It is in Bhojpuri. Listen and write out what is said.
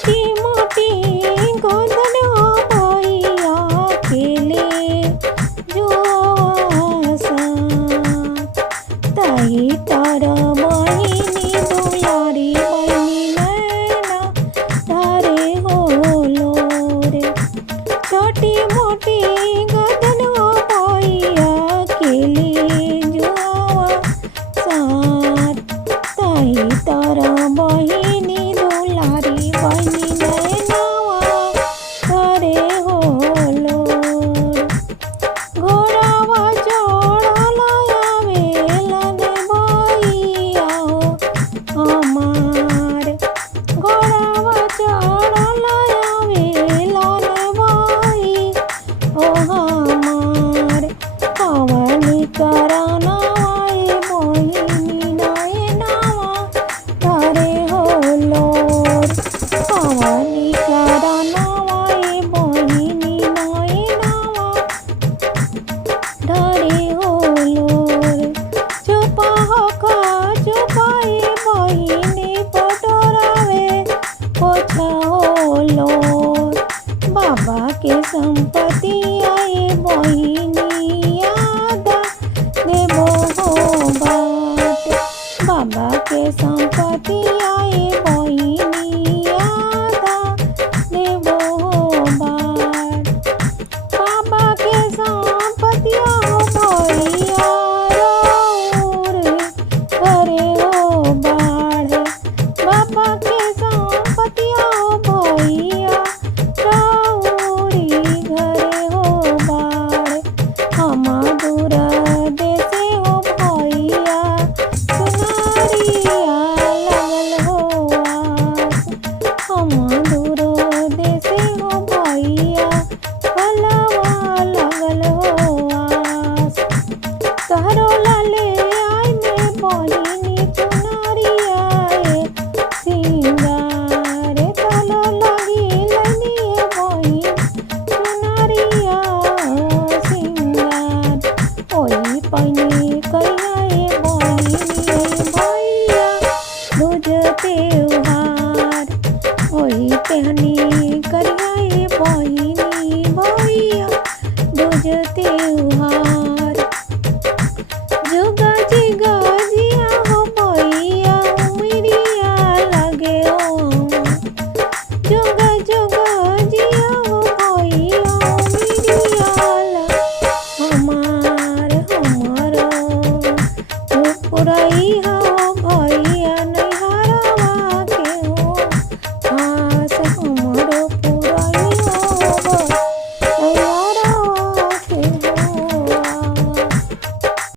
छोटी मोटी गोंधन भैया खेले जो ताई तारा बहिनी दुलारी बहिनी नैना तारे होलो रे। छोटी मोटी गोंधन भैया खेले जो ताई तारा बहिनी दुलारी बहिनी नैनावा तारे होलो रे। घोड़ावा चढ़ल आवेलन भैया हमार घोड़ावा चढ़ल आवेलन भई ओ हमार पवनी करनवाए बहिनी नैनावा तारे होलो पवनी करनवाए बहिनी नैनावा तारे होलो चुपा होखा चुपाए बहिनी पटोरावे पोछा होलो बाबा के संपत्ति आए बहिनी आदा देबो हो बाट बाबा के संपत्ति आए बहिनी आदा देबो हो बाट बाबा के संपत्ति आओ भैया रौर घरे हो बाढ़ बाबा के संपत्ति आओ भैया रौरी घरे हो बाढ़ हम दूर देसे हो भैया सुनारिया लगल हो आस हम दूर देसे हो भैया भलवा लगल हो आस तहरो लाले आई में बहिनी चुनरिया सिंगार तलो लगी लनिए बहिन चुनरिया सिंगार ओई पैनी कहिए बहिनी भैया दूज त्योहार ओई पहनी